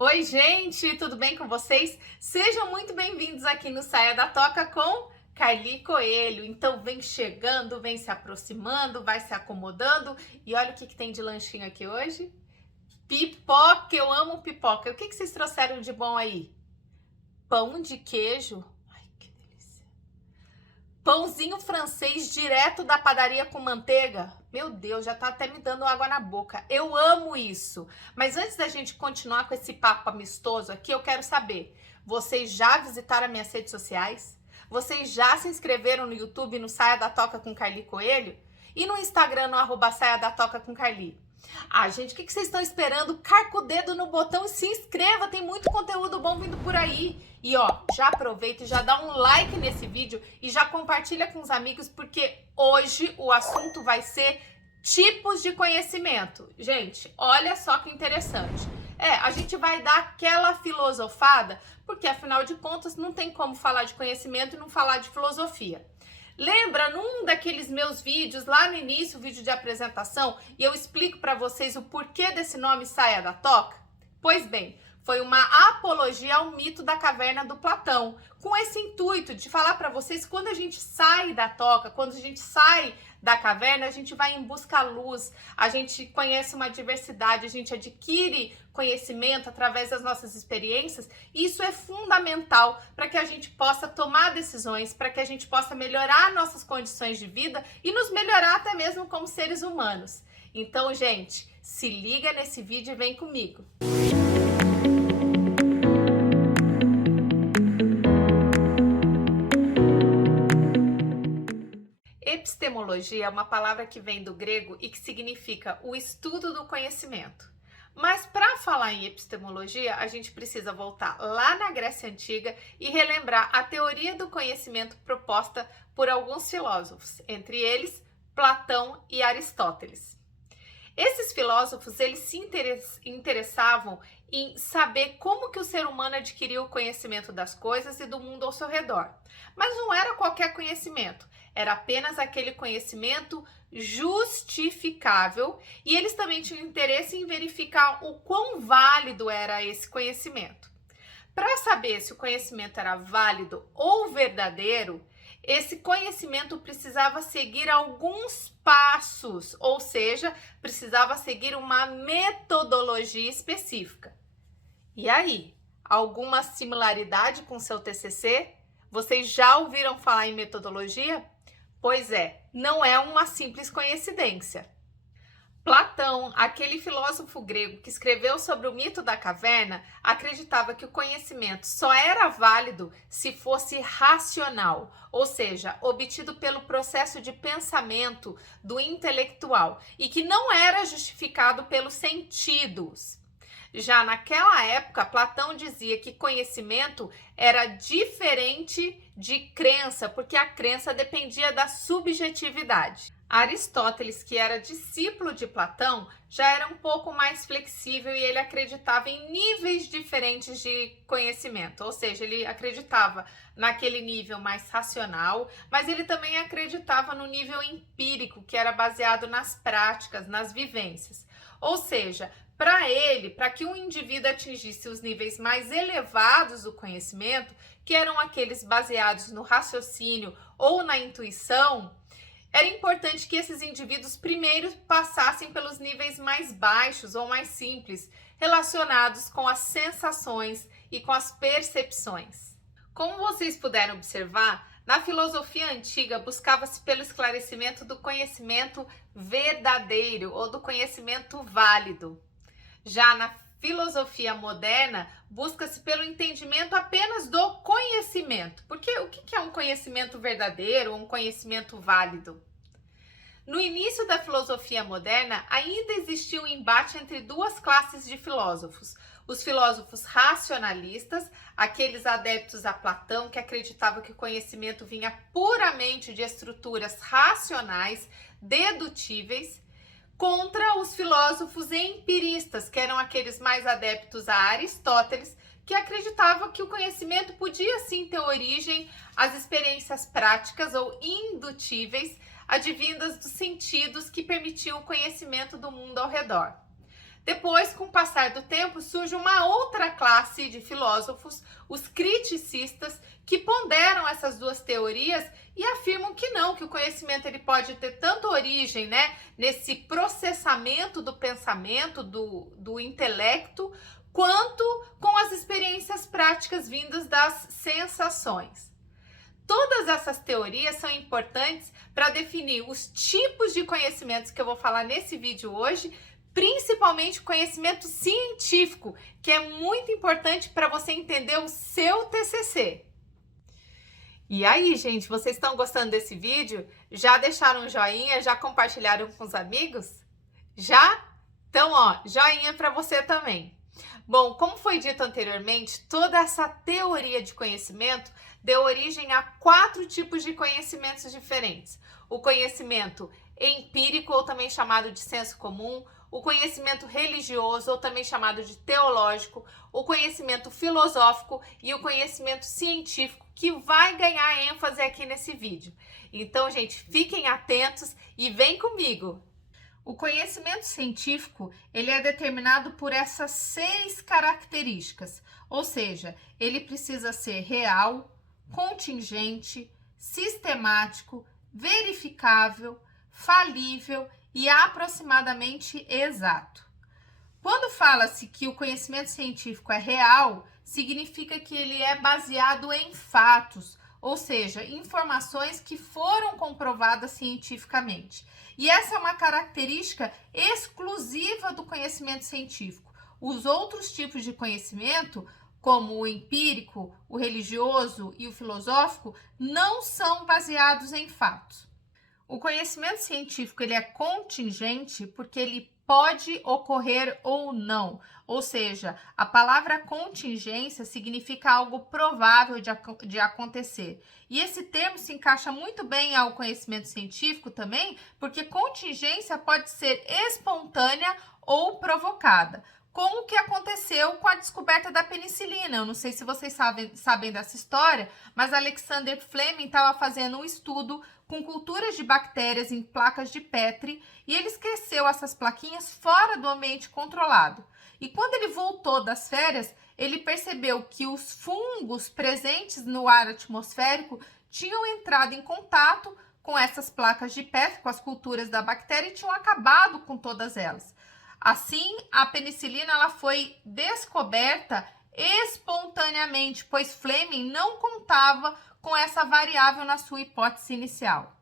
Oi, gente, tudo bem com vocês? Sejam muito bem-vindos aqui no Saia da Toca com Carli Coelho. Então, vem chegando, vem se aproximando, vai se acomodando. E olha o que tem de lanchinho aqui hoje. Pipoca, eu amo pipoca. O que vocês trouxeram de bom aí? Pão de queijo. Ai, que delícia. Pãozinho francês direto da padaria com manteiga. Meu Deus, já tá até me dando água na boca. Eu amo isso. Mas antes da gente continuar com esse papo amistoso aqui, eu quero saber: vocês já visitaram as minhas redes sociais? Vocês já se inscreveram no YouTube no Saia da Toca com Carli Coelho? E no Instagram no @Saia da Toca com Carli? Ah, gente, o que vocês estão esperando? Carca o dedo no botão e se inscreva, tem muito conteúdo bom vindo por aí. E ó, já aproveita e já dá um like nesse vídeo e já compartilha com os amigos, porque hoje o assunto vai ser tipos de conhecimento. Gente, olha só que interessante. A gente vai dar aquela filosofada, porque afinal de contas não tem como falar de conhecimento e não falar de filosofia. Lembra num daqueles meus vídeos, lá no início, o vídeo de apresentação, e eu explico para vocês o porquê desse nome Saia da Toca? Pois bem, foi uma apologia ao mito da caverna do Platão, com esse intuito de falar para vocês que quando a gente sai da toca, quando a gente sai da caverna, a gente vai em busca à luz, a gente conhece uma diversidade, a gente adquire conhecimento através das nossas experiências, e isso é fundamental para que a gente possa tomar decisões, para que a gente possa melhorar nossas condições de vida e nos melhorar até mesmo como seres humanos. Então, gente, se liga nesse vídeo e vem comigo. Epistemologia é uma palavra que vem do grego e que significa o estudo do conhecimento. Mas para falar em epistemologia, a gente precisa voltar lá na Grécia Antiga e relembrar a teoria do conhecimento proposta por alguns filósofos, entre eles Platão e Aristóteles. Esses filósofos, eles se interessavam em saber como que o ser humano adquiriu o conhecimento das coisas e do mundo ao seu redor. Mas não era qualquer conhecimento, era apenas aquele conhecimento justificável, e eles também tinham interesse em verificar o quão válido era esse conhecimento. Para saber se o conhecimento era válido ou verdadeiro, esse conhecimento precisava seguir alguns passos, ou seja, precisava seguir uma metodologia específica. E aí, alguma similaridade com seu TCC? Vocês já ouviram falar em metodologia? Pois é, não é uma simples coincidência. Platão, aquele filósofo grego que escreveu sobre o mito da caverna, acreditava que o conhecimento só era válido se fosse racional, ou seja, obtido pelo processo de pensamento do intelectual, e que não era justificado pelos sentidos. Já naquela época, Platão dizia que conhecimento era diferente de crença, porque a crença dependia da subjetividade. Aristóteles, que era discípulo de Platão, já era um pouco mais flexível e ele acreditava em níveis diferentes de conhecimento, ou seja, ele acreditava naquele nível mais racional, mas ele também acreditava no nível empírico, que era baseado nas práticas, nas vivências. Ou seja, para ele, para que um indivíduo atingisse os níveis mais elevados do conhecimento, que eram aqueles baseados no raciocínio ou na intuição, era importante que esses indivíduos primeiro passassem pelos níveis mais baixos ou mais simples, relacionados com as sensações e com as percepções. Como vocês puderam observar, na filosofia antiga buscava-se pelo esclarecimento do conhecimento verdadeiro ou do conhecimento válido. Já na filosofia moderna, busca-se pelo entendimento apenas do conhecimento. Porque o que é um conhecimento verdadeiro ou um conhecimento válido? No início da filosofia moderna, ainda existia um embate entre duas classes de filósofos. Os filósofos racionalistas, aqueles adeptos a Platão que acreditavam que o conhecimento vinha puramente de estruturas racionais, dedutíveis, contra os filósofos empiristas, que eram aqueles mais adeptos a Aristóteles, que acreditavam que o conhecimento podia sim ter origem às experiências práticas ou indutíveis, advindas dos sentidos que permitiam o conhecimento do mundo ao redor. Depois, com o passar do tempo, surge uma outra classe de filósofos, os criticistas, que ponderam essas duas teorias e afirmam que não, que o conhecimento ele pode ter tanto origem, né, nesse processamento do pensamento, do intelecto, quanto com as experiências práticas vindas das sensações. Todas essas teorias são importantes para definir os tipos de conhecimentos que eu vou falar nesse vídeo hoje, principalmente conhecimento científico, que é muito importante para você entender o seu TCC. E aí, gente, vocês estão gostando desse vídeo? Já deixaram um joinha? Já compartilharam com os amigos? Já? Então, ó, joinha para você também. Bom, como foi dito anteriormente, toda essa teoria de conhecimento deu origem a 4 tipos de conhecimentos diferentes. O conhecimento empírico, ou também chamado de senso comum, o conhecimento religioso, ou também chamado de teológico, o conhecimento filosófico e o conhecimento científico, que vai ganhar ênfase aqui nesse vídeo. Então, gente, fiquem atentos e vem comigo! O conhecimento científico, ele é determinado por essas 6 características, ou seja, ele precisa ser real, contingente, sistemático, verificável, falível e aproximadamente exato. Quando fala-se que o conhecimento científico é real, significa que ele é baseado em fatos, ou seja, informações que foram comprovadas cientificamente. E essa é uma característica exclusiva do conhecimento científico. Os outros tipos de conhecimento, como o empírico, o religioso e o filosófico, não são baseados em fatos. O conhecimento científico ele é contingente porque ele pode ocorrer ou não. Ou seja, a palavra contingência significa algo provável de acontecer. E esse termo se encaixa muito bem ao conhecimento científico também, porque contingência pode ser espontânea ou provocada. Como que aconteceu com a descoberta da penicilina. Eu não sei se vocês sabem dessa história, mas Alexander Fleming estava fazendo um estudo com culturas de bactérias em placas de Petri e ele esqueceu essas plaquinhas fora do ambiente controlado. E quando ele voltou das férias, ele percebeu que os fungos presentes no ar atmosférico tinham entrado em contato com essas placas de Petri, com as culturas da bactéria, e tinham acabado com todas elas. Assim, a penicilina ela foi descoberta espontaneamente, pois Fleming não contava com essa variável na sua hipótese inicial.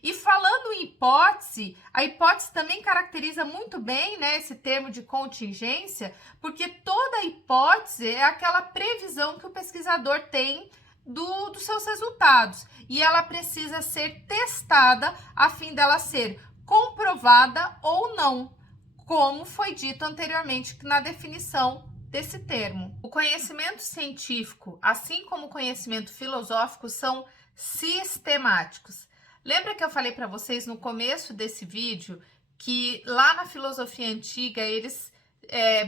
E falando em hipótese, a hipótese também caracteriza muito bem, né, esse termo de contingência, porque toda hipótese é aquela previsão que o pesquisador tem dos seus resultados. E ela precisa ser testada a fim dela ser comprovada ou não, como foi dito anteriormente na definição desse termo. O conhecimento científico, assim como o conhecimento filosófico, são sistemáticos. Lembra que eu falei para vocês no começo desse vídeo que lá na filosofia antiga eles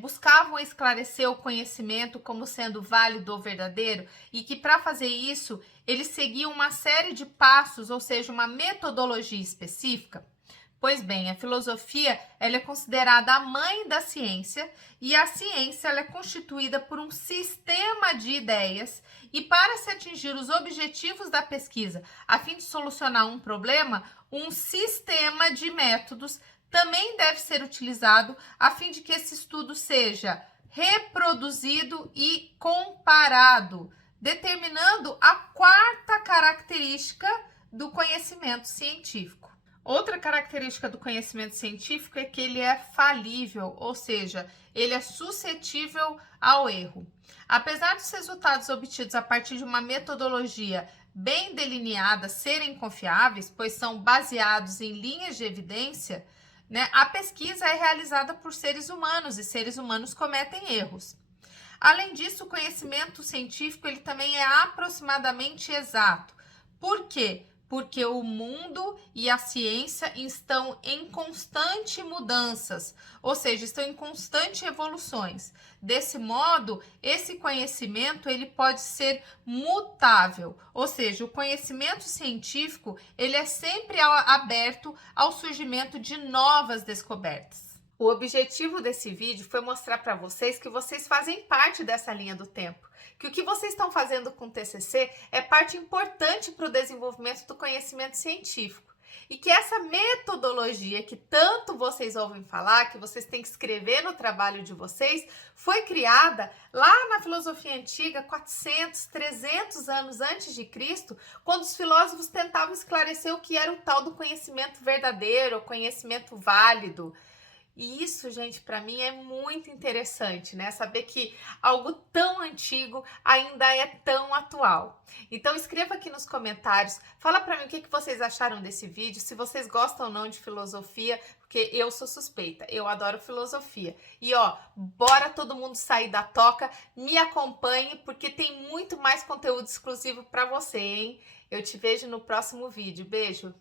buscavam esclarecer o conhecimento como sendo válido ou verdadeiro, e que para fazer isso eles seguiam uma série de passos, ou seja, uma metodologia específica? Pois bem, a filosofia ela é considerada a mãe da ciência, e a ciência ela é constituída por um sistema de ideias, e para se atingir os objetivos da pesquisa, a fim de solucionar um problema, um sistema de métodos também deve ser utilizado a fim de que esse estudo seja reproduzido e comparado, determinando a 4ª característica do conhecimento científico. Outra característica do conhecimento científico é que ele é falível, ou seja, ele é suscetível ao erro. Apesar dos resultados obtidos a partir de uma metodologia bem delineada serem confiáveis, pois são baseados em linhas de evidência, né, a pesquisa é realizada por seres humanos e seres humanos cometem erros. Além disso, o conhecimento científico ele também é aproximadamente exato. Por quê? Porque o mundo e a ciência estão em constante mudanças, ou seja, estão em constante evoluções. Desse modo, esse conhecimento ele pode ser mutável, ou seja, o conhecimento científico ele é sempre aberto ao surgimento de novas descobertas. O objetivo desse vídeo foi mostrar para vocês que vocês fazem parte dessa linha do tempo, que o que vocês estão fazendo com o TCC é parte importante para o desenvolvimento do conhecimento científico. E que essa metodologia que tanto vocês ouvem falar, que vocês têm que escrever no trabalho de vocês, foi criada lá na filosofia antiga, 400, 300 anos antes de Cristo, quando os filósofos tentavam esclarecer o que era o tal do conhecimento verdadeiro, o conhecimento válido. E isso, gente, para mim é muito interessante, né? Saber que algo tão antigo ainda é tão atual. Então escreva aqui nos comentários, fala para mim o que vocês acharam desse vídeo, se vocês gostam ou não de filosofia, porque eu sou suspeita, eu adoro filosofia. E ó, bora todo mundo sair da toca, me acompanhe, porque tem muito mais conteúdo exclusivo para você, hein? Eu te vejo no próximo vídeo. Beijo!